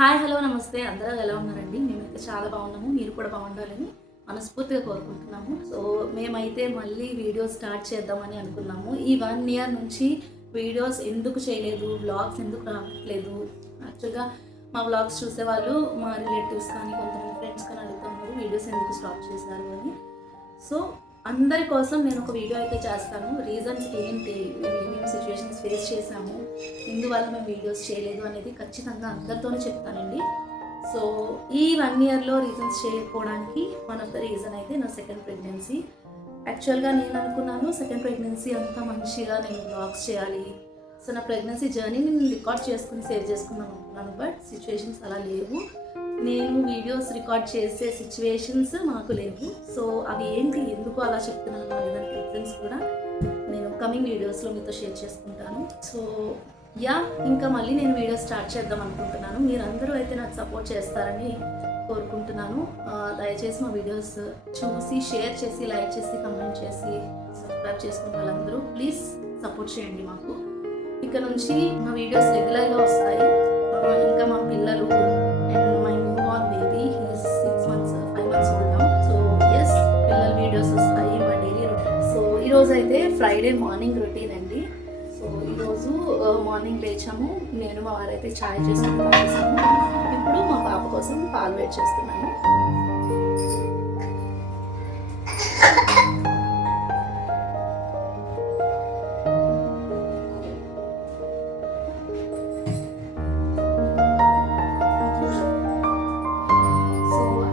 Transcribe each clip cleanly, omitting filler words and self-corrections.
Hi hello నమస్తే అందరూ ఎలా ఉన్నారండి? మేమైతే చాలా బాగున్నాము. మీరు కూడా బాగుండాలని మనస్ఫూర్తిగా కోరుకుంటున్నాము. సో మేమైతే మళ్ళీ వీడియోస్ స్టార్ట్ చేద్దామని అనుకున్నాము. ఈ 1 ఇయర్ నుంచి వీడియోస్ ఎందుకు చేయలేదు, వ్లాగ్స్ ఎందుకు రావట్లేదు. యాక్చువల్గా మా వ్లాగ్స్ చూసేవాళ్ళు మా రిలేటివ్స్ కానీ కొంతమంది ఫ్రెండ్స్ కానీ అడుగుతున్నారు వీడియోస్ ఎందుకు స్టాప్ చేశారు అని. సో అందరి కోసం నేను ఒక వీడియో అయితే చేస్తాను. రీజన్స్ ఏంటి, మేము ఏమేమి సిచ్యువేషన్స్ ఫేస్ చేసాము, ఇందువల్ల మేము వీడియోస్ చేయలేదు అనేది ఖచ్చితంగా అందరితోనే చెప్తానండి. సో ఈ 1 ఇయర్లో రీజన్స్ చేయకపోవడానికి వన్ ఆఫ్ ద రీజన్ అయితే నా సెకండ్ ప్రెగ్నెన్సీ. యాక్చువల్గా నేను అనుకున్నాను సెకండ్ ప్రెగ్నెన్సీ అంతా మంచిగా నేను వ్లాగ్స్ చేయాలి. సో నా ప్రెగ్నెన్సీ జర్నీని నేను రికార్డ్ చేసుకుని సేవ్ చేసుకుందాం అనుకున్నాను. బట్ సిచ్యువేషన్స్ అలా లేవు. నేను వీడియోస్ రికార్డ్ చేసే సిచ్యువేషన్స్ మాకు లేవు. సో అవి ఏంటి, ఎందుకు అలా చెప్తున్నాను అనే దానికి రీజన్స్ కూడా నేను కమింగ్ వీడియోస్లో మీతో షేర్ చేసుకుంటాను. సో ఇంకా మళ్ళీ నేను వీడియో స్టార్ట్ చేద్దాం అనుకుంటున్నాను. మీరందరూ అయితే నాకు సపోర్ట్ చేస్తారని కోరుకుంటున్నాను. దయచేసి మా వీడియోస్ చూసి షేర్ చేసి లైక్ చేసి కమెంట్ చేసి సబ్స్క్రైబ్ చేసుకున్న వాళ్ళందరూ ప్లీజ్ సపోర్ట్ చేయండి మాకు. ఇక్కడ నుంచి మా వీడియోస్ రెగ్యులర్గా వస్తాయి. ఇంకా మా పిల్లలు and my newborn baby, he's 6 months 5 months old now. So yes, పిల్లల వీడియోస్ వస్తాయి మా డైలీ రొటీన్. సో ఈరోజు అయితే ఫ్రైడే మార్నింగ్ రొటీన్ అండి. సో ఈరోజు మార్నింగ్ లేచాము, నేను మా వారైతే ఛాయ్ చేసుకుని తాగేసాము. ఇప్పుడు మా పాప కోసం పాలు వేడి చేస్తున్నాను.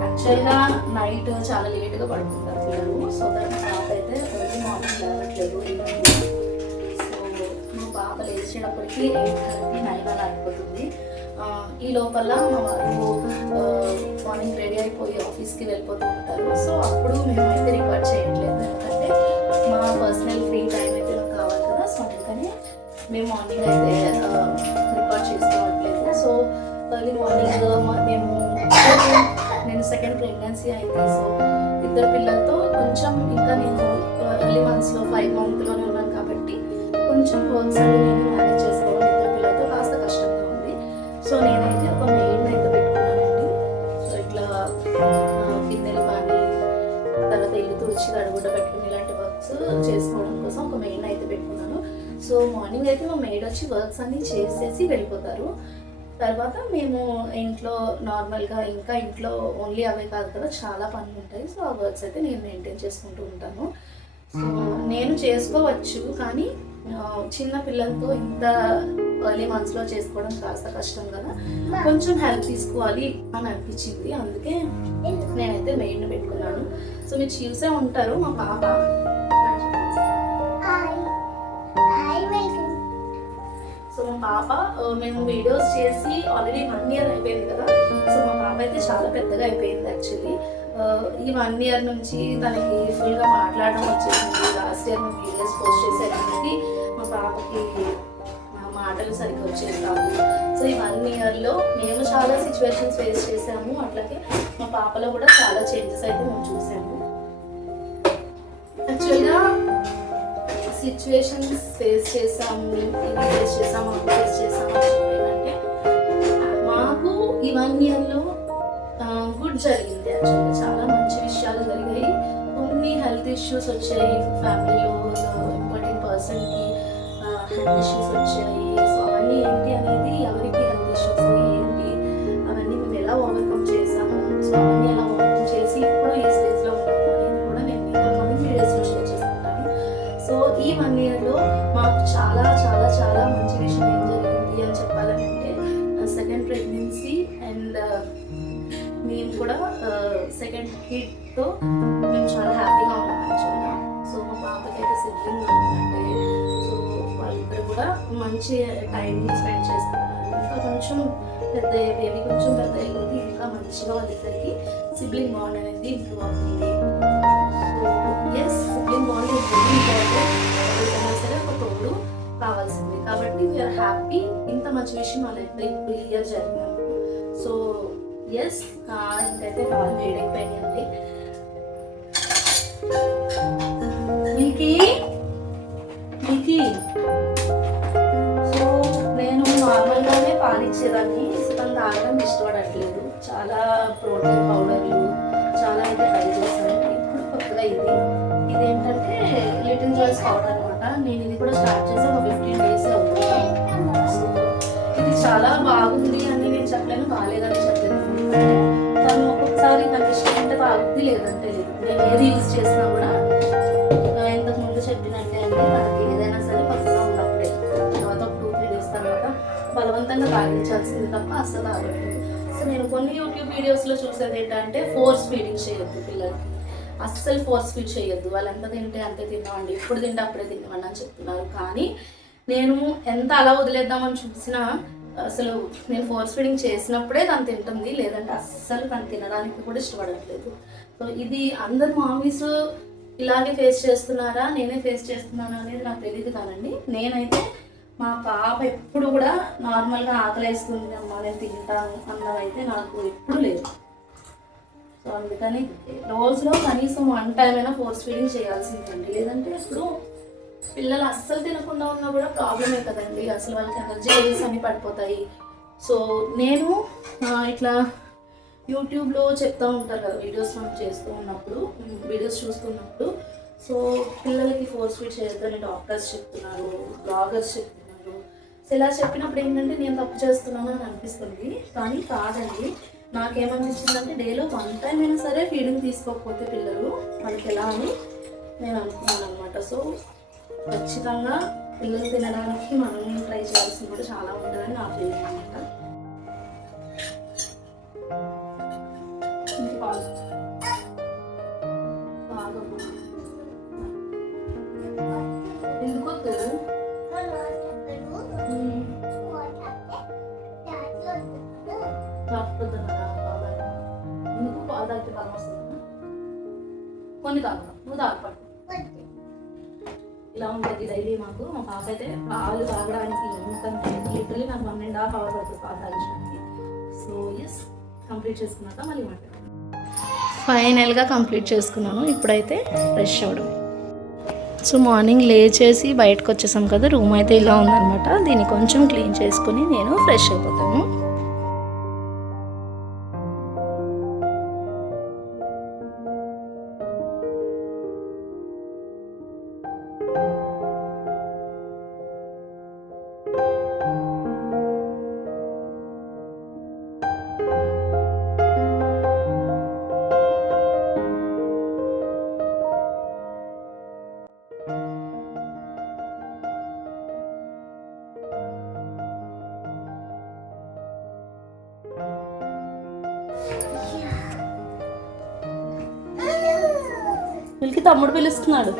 యాక్చువల్గా నైట్ చాలా లేట్గా పడుకుంటారు పిల్లలు. సో దాని పాప అయితే ఎర్లీ మార్నింగ్ లేవట్లేదు. సో మా పాప లేచేటప్పటికి 8:30 9 అలా అయిపోతుంది. ఈ లోపల మా వారు మార్నింగ్ రెడీ అయిపోయి ఆఫీస్కి వెళ్ళిపోతూ ఉంటారు. సో అప్పుడు మేమైతే రికార్డ్ చేయట్లేదు, ఎందుకంటే మా పర్సనల్ ఫ్రీ టైం అయితే నాకు కావాలి కదా. సో అందుకని మేము మార్నింగ్ అయితే రికార్డ్ చేసుకోవట్లేదు. సో ఎర్లీ మార్నింగ్ నేను సెకండ్ ప్రెగ్నెన్సీ అయింది. సో 2 పిల్లలతో కొంచెం ఇంకా నేను ఎర్లీ మంత్స్లో 5 monthsలోనే ఉన్నాను కాబట్టి కొంచెం వర్క్స్ అన్ని నేను మేనేజ్ చేసుకోవడం 2 పిల్లలతో కాస్త కష్టంగా ఉంది. సో నేనైతే ఒక మెయిన్ అయితే పెట్టుకున్నానండి. సో ఇట్లా గిన్నెలు కానీ తర్వాత ఇల్లు తుడిచి గడుగుడ్డ పెట్టుకుని ఇలాంటి వర్క్స్ చేసుకోవడం కోసం ఒక మెయిన్ అయితే పెట్టుకున్నాను. సో మార్నింగ్ అయితే మా మెయిడ్ వచ్చి వర్క్స్ అన్ని చేసేసి వెళ్ళిపోతారు. తర్వాత మేము ఇంట్లో నార్మల్గా ఇంకా ఇంట్లో ఓన్లీ అవే కాదు కదా, చాలా పనులు ఉంటాయి. సో ఆ వర్క్స్ అయితే నేను మెయింటైన్ చేసుకుంటూ ఉంటాను. సో నేను చేసుకోవచ్చు, కానీ చిన్న పిల్లలతో ఇంత ఎర్లీ మంత్స్లో చేసుకోవడం కాస్త కష్టం కదా, కొంచెం హెల్ప్ తీసుకోవాలి అని అనిపించింది. అందుకే నేనైతే మెయిన్ పెట్టుకున్నాను. సో మీరు చూసే ఉంటారు మా పాప. సో మా పాప మేము వీడియోస్ చేసి ఆల్రెడీ 1 year అయిపోయింది కదా. సో మా పాప అయితే చాలా పెద్దగా అయిపోయింది. యాక్చువల్లీ ఈ 1 year నుంచి తనకి ఫుల్గా మాట్లాడడం వచ్చేసింది. లాస్ట్ ఇయర్ మేము వీడియోస్ పోస్ట్ చేసేటప్పటికి మా పాపకి మాటలు సరిగ్గా వచ్చేది కాదు. సో ఈ 1 yearలో మేము చాలా సిచ్యువేషన్స్ ఫేస్ చేసాము. అట్లాగే మా పాపలో కూడా చాలా చేంజెస్ అయితే మేము చూసాము. యాక్చువల్గా సిచ్యువేషన్స్ ఫేస్ చేసాము, ఇది ఫేస్ చేసాము, అది ఫేస్ చేసాము అని చెప్పేదంటే మాకు ఈ 1 yearలో గుడ్ జరిగింది. యాక్చువల్గా చాలా మంచి విషయాలు జరిగాయి. కొన్ని హెల్త్ ఇష్యూస్ వచ్చాయి, ఫ్యామిలీలో ఇంపార్టెంట్ పర్సన్కి హెల్త్ ఇష్యూస్ వచ్చాయి. సో అవన్నీ ఏంటి అనేది, ఎవరికి హెల్త్ ఇష్యూస్ ఏంటి అవన్నీ మేము ఎలా ఓవర్కమ్ చేసాము, సో అవన్నీ ఎలా ఓవర్కమ్ చేసి ఇప్పుడు ఈ స్టేజ్లో ఉన్నాము అనేది కూడా నేను మీతో కమింగ్ వీడియోస్లో షేర్ చేసుకుంటాను. సో ఈ 1 yearలో మాకు చాలా చాలా చాలా మంచి విషయం ఏం జరిగింది అని చెప్పాలంటే సెకండ్ ప్రెగ్నెన్సీ అండ్ మేము కూడా సెకండ్ కిడ్తో మేము చాలా హ్యాపీగా ఉన్నాం యాక్చువల్గా. సో మా పాపకి అయితే సిబ్లింగ్ ఉందంటే, సో వాళ్ళిద్దరు కూడా మంచి టైంని స్పెండ్ చేస్తున్నారు. ఇంకా కొంచెం పెద్ద బేబీ కొంచెం పెద్ద అయ్యింది, ఇంకా మంచిగా వాళ్ళిద్దరికి సిబ్లింగ్ బాండ్ అనేది ఇంప్రూవ్ అవుతుంది. సో ఎస్, సిబ్లింగ్ బాండ్ ఎవరికైనా సరే ఒక తోడు కావాల్సింది. కాబట్టి వీఆర్ హ్యాపీ. ఇంత మంచి విషయం మా లైఫ్లో ఇప్పుడు ఈ ఇయర్ జరిగినాము. సో ఎస్, ఇంకైతే పాలు వేడైపోయాయండి. మీకు సో నేను నార్మల్గానే పాలిచ్చేదాన్ని. సో తను తాగడానికి ఇష్టపడట్లేదు. చాలా ప్రోటీన్ పౌడర్లు చాలా అయితే ట్రై చేశాను. ఇప్పుడు కొత్తగా ఇదేంటంటే లిటిల్ జాయ్స్ పౌడర్ అనమాట. నేను ఇది కూడా స్టార్ట్ చేసి ఒక 15 days అవుతుంది. సో ఇది చాలా బాగుంది అని నేను చెప్పలేను, బాగాలేదని చెప్పలేను. తను ఒక్కొక్కసారి నాకు ఇష్టం ఉంటే తాగుద్ది, లేదంటే లేదు. నేను ఏది యూజ్ చేసినా కూడా ఇంతకు ముందు చెప్పినట్టే అండి, తనకి ఏదైనా సరే కొత్తగా ఉన్నప్పుడే, తర్వాత ఒక 2-3 days తర్వాత బలవంతంగా తాగించాల్సింది తప్ప అస్సలు తాగట్లేదు. సో నేను కొన్ని యూట్యూబ్ వీడియోస్లో చూసేది ఏంటంటే ఫోర్స్ ఫీడింగ్ చేయొద్దు పిల్లలకి, అస్సలు ఫోర్స్ ఫీడ్ చేయొద్దు. వాళ్ళు ఎంత తింటే అంతే తిన్నామండి, ఎప్పుడు తింటే అప్పుడే తిన్నామని అని చెప్తున్నారు. కానీ నేను ఎంత అలా వదిలేద్దామని చూసినా అసలు నేను ఫోర్స్ ఫీడింగ్ చేసినప్పుడే తను తింటుంది, లేదంటే అస్సలు తను తినడానికి కూడా ఇష్టపడట్లేదు. సో ఇది అందరు మామీస్ ఇలాగే ఫేస్ చేస్తున్నారా, నేనే ఫేస్ చేస్తున్నానా అనేది నాకు తెలియదు. కానండి నేనైతే మా పాప ఎప్పుడు కూడా నార్మల్గా ఆకలేస్తుంది అమ్మ నేను తింటాను అన్నదైతే నాకు ఎప్పుడు లేదు. సో అందుకని రోజులో కనీసం 1 time అయినా ఫోర్స్ ఫీడింగ్ చేయాల్సిందండి, లేదంటే ఇప్పుడు పిల్లలు అస్సలు తినకుండా ఉన్నా కూడా ప్రాబ్లమే కదండి. అసలు వాళ్ళకి ఎనర్జీ లెవెల్స్ అన్నీ పడిపోతాయి. సో నేను ఇట్లా యూట్యూబ్లో చెప్తూ ఉంటారు కదా, వీడియోస్ మనం చేస్తూ ఉన్నప్పుడు, వీడియోస్ చూస్తున్నప్పుడు, సో పిల్లలకి ఫోర్స్ ఫీడ్ చేయొద్దని డాక్టర్స్ చెప్తున్నారు, బ్లాగర్స్ చెప్తున్నారు. సో ఇలా చెప్పినప్పుడు ఏంటంటే నేను తప్పు చేస్తున్నాను అని అనిపిస్తుంది. కానీ కాదండి, నాకేమనిపించిందంటే డేలో 1 time అయినా సరే ఫీడింగ్ తీసుకోకపోతే పిల్లలు వాళ్ళకి ఎలా అని నేను అనుకున్నాను అనమాట. సో ఖచ్చితంగా పిల్లలు తినడానికి మనం ట్రై చేయాల్సింది కూడా చాలా ఉంటుందని నా ఫీలింగ్ అనమాట. ఎందుకో ఎందుకు పాలు తాగితే బలం వస్తుందా? కొన్ని తాగుతాం, నువ్వు తాగపడు. ఇలా ఉంటుంది డైలీ మాకు. మా పాప అయితే పాలు తాగడానికి లిటరలీ నాకు 1.5 hour పడుతుంది పాలు తాగించడానికి. సో ఎస్, కంప్లీట్ చేసుకున్నాక మళ్ళీ మాట్లాడతాను. ఫైనల్గా కంప్లీట్ చేసుకున్నాను. ఇప్పుడైతే ఫ్రెష్ అవ్వడం. సో మార్నింగ్ లేచేసి బయటకు వచ్చేసాం కదా, రూమ్ అయితే ఇలా ఉందన్నమాట. దీన్ని కొంచెం క్లీన్ చేసుకుని నేను ఫ్రెష్ అయిపోతాను. వీళ్ళకి తమ్ముడు పిలుస్తున్నాడు.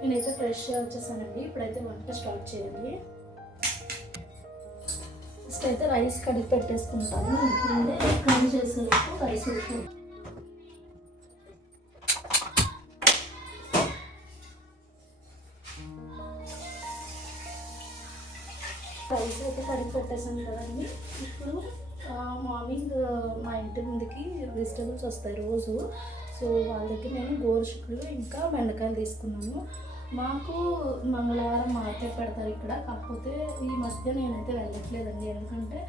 నేనైతే ఫ్రెష్గా వచ్చేసానండి. ఇప్పుడైతే వంట స్టార్ట్ చేయాలి. ఫస్ట్ అయితే రైస్ కడిగి పెట్టేసుకుంటాను. ముందే కడిగి చేసేందుకు రైస్ ఉడుకు. రైస్ అయితే కడిగి పెట్టేసాను కదండి. ఇప్పుడు మార్నింగ్ మా ఇంటి ముందుకి వెజిటబుల్స్ వస్తాయి రోజు. సో వాళ్ళ దగ్గర నేను గోరుచిక్కుడు ఇంకా బెండకాయలు తీసుకున్నాను. మాకు మంగళవారం మార్కెట్ పెడతారు ఇక్కడ. కాకపోతే ఈ మధ్య నేనైతే వెళ్ళట్లేదండి, ఎందుకంటే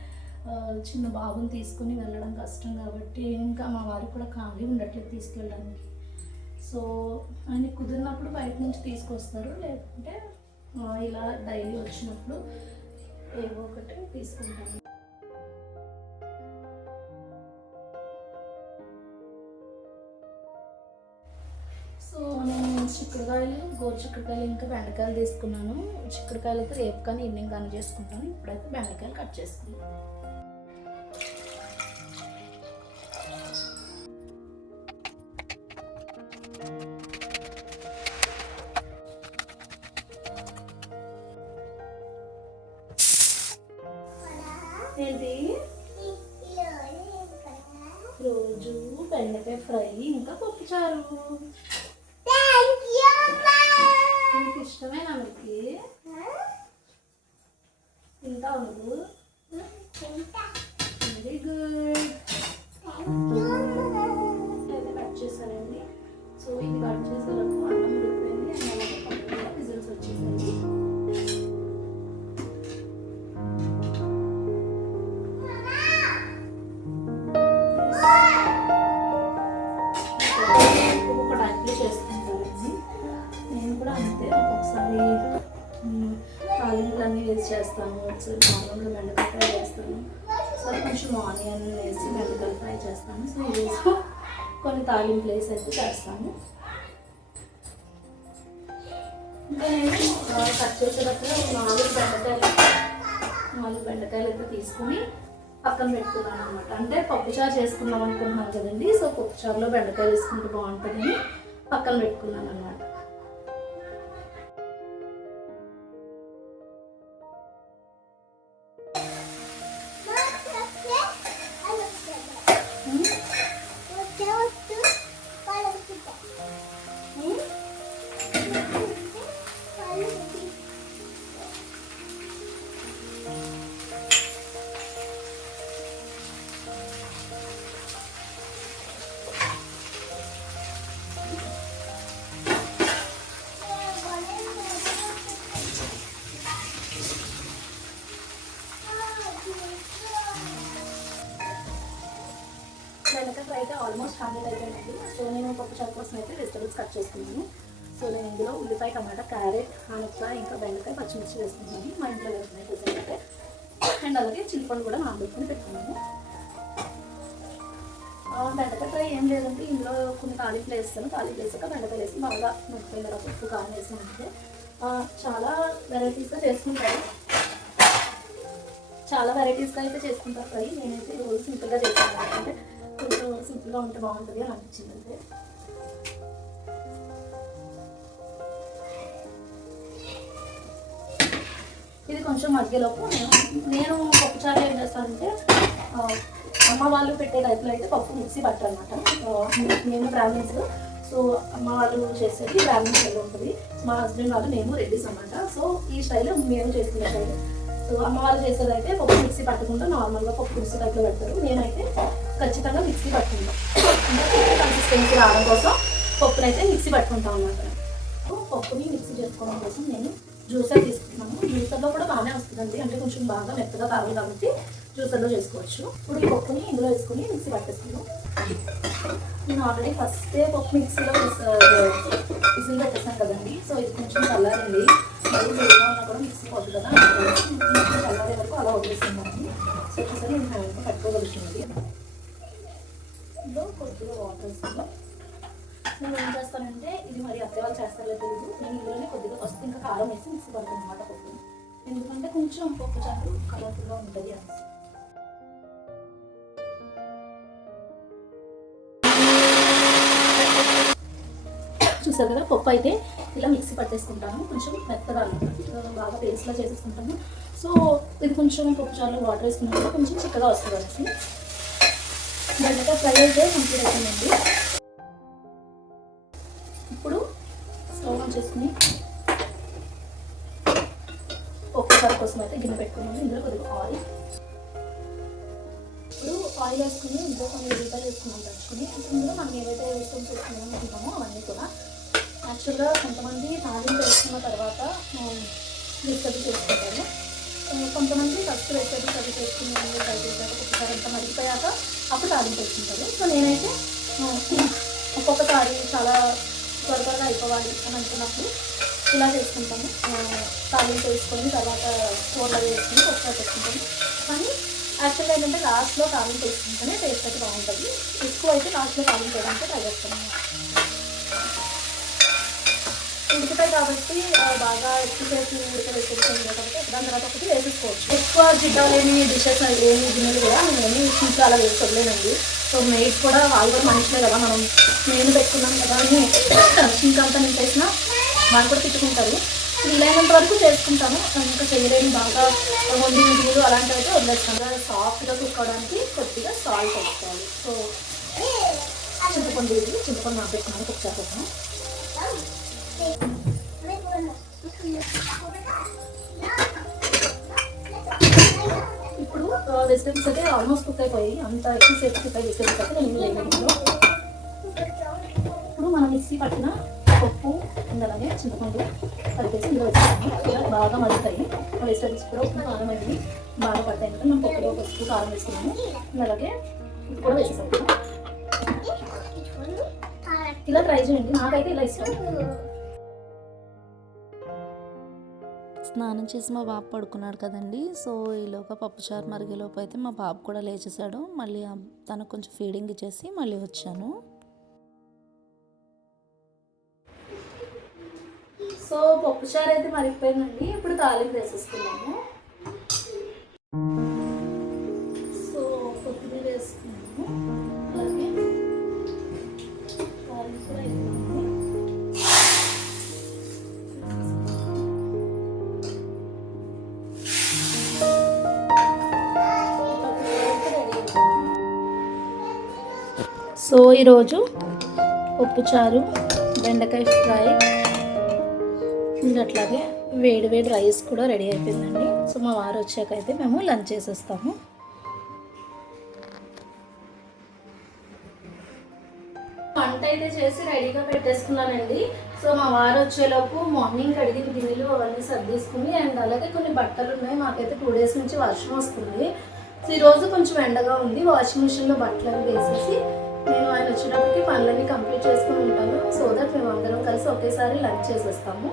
చిన్న బాబుని తీసుకుని వెళ్ళడం కష్టం కాబట్టి, ఇంకా మా వారికి కూడా ఖాళీ ఉండట్లేదు తీసుకెళ్ళడానికి. సో ఆయన కుదిరినప్పుడు బయట నుంచి తీసుకొస్తారు, లేకుంటే ఇలా డైలీ వచ్చినప్పుడు ఏవో ఒకటి తీసుకుంటాను. సో నేను చిక్కుడుకాయలు, గోరుచిక్కుడుకాయలు ఇంకా బెండకాయలు తీసుకున్నాను. చిక్కుడుకాయలు అయితే రేపు కానీ ఈవినింగ్ కానీ చేసుకుంటాను. ఇప్పుడైతే బెండకాయలు కట్ చేసుకున్నాను. ఏంటి రోజు బెండకాయ ఫ్రై ఇంకా పప్పుచారు. నీకు ఇష్టమేనా? మీకు తింటా నువ్వు? Very good. అయితే కట్ చేశానండి. సో ఇది కట్ చేసేటప్పుడు అన్నం ఉడికిపోయింది అండ్ అలాగే పప్పు విజిల్స్ వచ్చేసాయి. తాలింపులన్నీ వేసి చేస్తాను. ఒకసారి నార్మల్గా బెండకాయ ఫ్రై చేస్తాను, ఒకసారి కొంచెం ఆనియన్ వేసి బెండకాయ ఫ్రై చేస్తాను. సో ఈ వేసి కొన్ని తాలింపులు వేసి అయితే చేస్తాను. ఇంకా నేను కట్ చేసేటప్పుడు 4 బెండకాయలు అయితే తీసుకుని పక్కన పెట్టుకున్నాను అనమాట. అంటే పప్పుచారు చేసుకున్నాం అనుకుంటున్నాను కదండి. సో పప్పుచారులో బెండకాయలు వేసుకుంటే బాగుంటుందని పక్కన పెట్టుకున్నాను అనమాట. బెండకాయ ఫ్రై అయితే ఆల్మోస్ట్ కంప్లీట్ అయిపోయిందండి. సో నేను పప్పుచారు కోసం అయితే వెజిటబుల్స్ కట్ చేసుకున్నాను. సో నేను ఇందులో ఉల్లిపాయ, టమాటా, క్యారెట్, ఆనపకాయ ఇంకా బెండకాయ, పచ్చిమిర్చి వేసుకున్నాను. మా ఇంట్లో వేసుకున్నాయి ప్రజెంట్. అండ్ అలాగే చింతపండు కూడా నానబెట్టుకుని పెట్టుకున్నాను. బెండకాయ ఫ్రై ఏం లేదంటే ఇందులో కొన్ని తాలింపులు వేస్తాను. తాలింపులు వేసాక బెండకాయలు వేసి బాగా ముక్కలు ఉప్పు కారం వేసానంటే చాలా వెరైటీస్గా చేసుకుంటారు. చాలా వెరైటీస్గా అయితే చేసుకుంటారు ఫ్రై. నేనైతే రోజు సింపుల్గా చేసుకుంటాను, అంటే కొంచెం సింపుల్గా ఉంటే బాగుంటుంది అని అనిపించింది. అంటే ఇది కొంచెం మధ్యలోపు నేను పప్పుచారు ఏం చేస్తానంటే, అమ్మ వాళ్ళు పెట్టే టైప్లో అయితే పప్పు మిక్సీ పట్టరు అనమాట. మేము బ్రాహ్మిన్స్, సో అమ్మ వాళ్ళు చేసేది బ్రాహ్మిన్స్ స్టైల్ ఉంటుంది. మా హస్బెండ్ వాళ్ళు మేము రెడ్డిస్ అనమాట. సో ఈ స్టైల్ మేము చేసుకునే స్టైల్. సో అమ్మ వాళ్ళు చేసేది అయితే పప్పు మిక్సీ పట్టుకుంటూ నార్మల్గా పప్పు మిక్సీ టైప్లో పెడతారు. నేనైతే ఖచ్చితంగా మిక్సీ పట్టుకుంటాం, కన్సిస్టెన్సీ రావడం కోసం పప్పునైతే మిక్సీ పట్టుకుంటాం అన్నమాట. పప్పుని మిక్సీ చేసుకోవడం కోసం నేను జ్యూసర్ తీసుకుంటున్నాను. జ్యూసర్లో కూడా బాగానే వస్తుందండి, అంటే కొంచెం బాగా మెత్తగా కావాలి కాబట్టి జ్యూసర్లో చేసుకోవచ్చు. ఇప్పుడు ఈ పప్పుని ఇందులో వేసుకుని మిక్సీ పట్టేసుకున్నాం. నేను ఆల్రెడీ ఫస్టే పప్పు మిక్సీలో విజిల్ పెట్టేసాను కదండి. సో ఇది కొంచెం చల్లారండి, మళ్ళీ వేడిగా ఉన్నా కూడా మిక్సీ పోతుంది కదా, చల్లారే వరకు అలా వదిలేస్తున్నాను. సో చూసాను నేను హ్యాండ్తో పట్టుకోగలుగుతుంది. ఇందులో కొద్దిగా వాటర్ వేసుకుందాం. నేను ఏం చేస్తానంటే, ఇది మరి అత్తయ్య వాళ్ళు చేస్తారో తెలియదు, నేను ఇందులోనే కొద్దిగా పసుపు ఇంకా కారం వేసి మిక్సీ పడతాను అనమాట పప్పు. ఎందుకంటే కొంచెం పప్పు చారు కలర్ఫుల్గా ఉంటుంది అని. చూసారు కదా, పప్పు అయితే ఇలా మిక్సీ పట్టేసుకుంటాను. కొంచెం మెత్తగా బాగా పేస్ట్లా చేసేసుకుంటాను. సో ఇది కొంచెం పప్పు చారులో వాటర్ వేసుకున్నప్పుడు కొంచెం చిక్కగా వస్తుంది అనేసి. బెండకాయ ఫ్రై అయితే కంప్లీట్ అవుతుందండి. ఇప్పుడు స్టవ్ ఆన్ చేసుకుని పప్పు పప్పుచారు కోసం అయితే గిన్నె పెట్టుకున్నాము. ఇందులో కొద్దిగా ఆయిల్, ఇప్పుడు ఆయిల్ వేసుకుని ఇందులో కొన్ని ఉల్లిపాయలు వేసుకున్నాం దంచుకుని. ఇందులో మనం ఏవైతే వెజిటబుల్స్ వేసుకున్నామో అనుకుంటామో అవన్నీ కూడా యాక్చువల్గా కొంతమంది తాలింపు వేసుకున్న తర్వాత వెజిటబుల్స్ వేసుకుంటారు. కొంతమంది ఫస్ట్ వెజిటబుల్స్ అవి చేసుకుని అందులో ఫ్రై చేశాక ఒక్కొక్కసారి అంతా మరిగిపోయాక అప్పుడు తాలింపు వేసుకుంటారు. సో నేనైతే ఒక్కొక్కసారి చాలా త్వరగా అయిపోవాలి అని అనుకున్నప్పుడు ఇలా చేసుకుంటాము. తాలింపు వేసుకొని తర్వాత కూరలో వేసుకొని ఒకసారి పెట్టుకుంటాము. కానీ యాక్చువల్గా ఏంటంటే లాస్ట్లో తాలింపు వేసుకుంటేనే టేస్ట్ అయితే బాగుంటుంది. ఎక్కువ అయితే లాస్ట్లో తాలింపు వేయడానికి ట్రై చేస్తాము. ఉడికితాయి కాబట్టి బాగా ఎక్కువసేపు ఉడకబెట్టేసి కాబట్టి దాని తర్వాత ఒకటి వేసేసుకోవచ్చు. ఎక్కువ జిడ్డా లేని డిషెస్ ఏమి గిన్నెలు కూడా నేను ఏమి షింక్ అలా వేసి వదిలేనండి. సో మెయిడ్ కూడా వాళ్ళు కూడా మనుషులే కదా, మనం నేను పెట్టుకున్నాం కదా అని షింక్ అంతా నేను చేసిన వాళ్ళు కూడా తిట్టుకుంటారు. వీలైనంత వరకు చేసుకుంటాను. ఇంకా చేయలేని బాగా వండి మిగిలిలు అలాంటివి అయితే వదిలేస్తాను. సాఫ్ట్గా కుక్ అవడానికి కొద్దిగా సాల్ట్ వేసుకోవాలి. సో చింతపండు నానబెట్టుకున్నాను కుక్ కోసం. ఇప్పుడు వెజిటబుల్స్ అయితే ఆల్మోస్ట్ కుక్ అయిపోయి అంత ఎక్కువసేపు కుక్ అయ్యి వెజిటబుల్స్ అయితే నేను వేయగలను. ఇప్పుడు మనం మిక్సీ పట్టిన పప్పు అలాగే చింతపండు కలిపేసి ఇందులో వేసుకున్నాము. బాగా మరుగుతాయి వెజిటబుల్స్ కూడా. ఉప్పు కారం అనేది బాగా పడతాయి కదా, మనం పప్పులో పసుపు కారం వేసుకున్నాము. అలాగే ఉప్పు కూడా వేసేసాము. ఇలా ట్రై చేయండి, నాకైతే ఇలా ఇష్టం. స్నానం చేసి మా బాబు పడుకున్నాడు కదండి. సో ఈలోగా పప్పుచారు మరిగేలోపు అయితే మా బాబు కూడా లేచేసాడు. మళ్ళీ తనకు కొంచెం ఫీడింగ్ ఇచ్చేసి మళ్ళీ వచ్చాను. సో పప్పుచారు అయితే మరిగిపోయిందండి. ఇప్పుడు తాలింపు వేసేసుకున్నాము. సో కొత్తిమీర వేసుకున్నాము. అలాగే తాలింపు కూడా వేసుకున్నాము. సో ఈరోజు పప్పుచారు, బెండకాయ ఫ్రై, ఇంకా అట్లాగే వేడి వేడి రైస్ కూడా రెడీ అయిపోయిందండి. సో మా వారు వచ్చాక అయితే మేము లంచ్ చేసేస్తాము. వంట అయితే చేసి రెడీగా పెట్టేసుకున్నానండి. సో మా వారు వచ్చేలోపు మార్నింగ్ కడిగిన గిన్నెలు అవన్నీ సర్దేసుకుని, అండ్ అలాగే కొన్ని బట్టలు ఉన్నాయి. మాకైతే 2 days నుంచి వర్షం వస్తుంది. సో ఈరోజు కొంచెం ఎండగా ఉంది. వాషింగ్ మిషన్లో బట్టలు వేసేసి నేను ఆయన వచ్చేటప్పటికి పనులన్నీ కంప్లీట్ చేసుకుని ఉంటాను. సో దట్ మేము అందరం కలిసి ఒకేసారి లంచ్ చేసేస్తాము.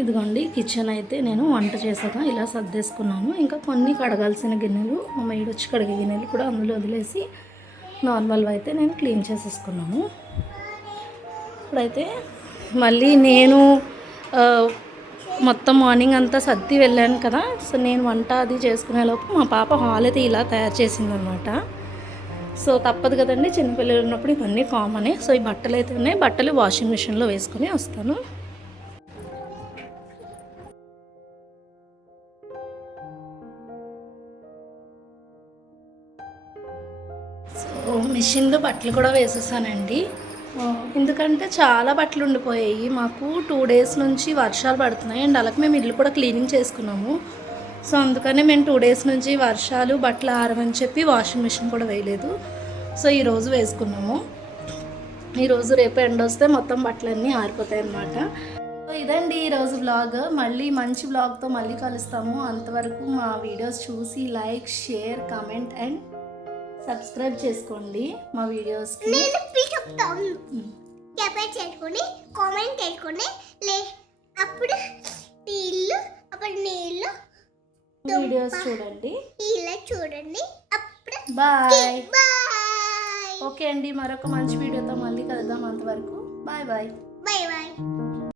ఇదిగోండి కిచెన్ అయితే నేను వంట చేసాక ఇలా సర్దేసుకున్నాను. ఇంకా కొన్ని కడగాల్సిన గిన్నెలు, మా మెయిడ్ వచ్చి కడిగే గిన్నెలు కూడా అందులో వదిలేసి నార్మల్గా అయితే నేను క్లీన్ చేసేసుకున్నాను. ఇప్పుడైతే మళ్ళీ నేను మొత్తం మార్నింగ్ అంతా సర్ది వెళ్ళాను కదా. సో నేను వంట అది చేసుకునేలోపు మా పాప హాల్ అయితే ఇలా తయారు చేసిందనమాట. సో తప్పదు కదండి, చిన్నపిల్లలు ఉన్నప్పుడు ఇవన్నీ కామనే. సో ఈ బట్టలు అయితే ఉన్నాయి, బట్టలు వాషింగ్ మిషన్లో వేసుకొని వస్తాను. సో మిషన్లో బట్టలు కూడా వేసేసానండి. ఎందుకంటే చాలా బట్టలు ఉండిపోయాయి. మాకు 2 days నుంచి వర్షాలు పడుతున్నాయి, అండ్ అలాగే మేము ఇల్లు కూడా క్లీనింగ్ చేసుకున్నాము. సో అందుకని మేము 2 days నుంచి వర్షాలు బట్టలు ఆరమని చెప్పి వాషింగ్ మిషన్ కూడా వేయలేదు. సో ఈరోజు వేసుకున్నాము. ఈరోజు రేపు ఎండ వస్తే మొత్తం బట్టలన్నీ ఆరిపోతాయి అన్నమాట. సో ఇదండి ఈరోజు వ్లాగ్. మళ్ళీ మంచి వ్లాగ్తో మళ్ళీ కలుస్తాము. అంతవరకు మా వీడియోస్ చూసి like, share, comment and subscribe చేసుకోండి మా వీడియోస్కి. చేసుకొని కామెంట్ చేసుకొని అప్పుడు నీళ్ళు వీడియోస్ చూడండి. ఇలా చూడండి. అప్పుడు బాయ్. బాయ్. ఓకే అండి, మరొక మంచి వీడియోతో మళ్ళీ కలుద్దాం. అంతవరకు బాయ్ బాయ్.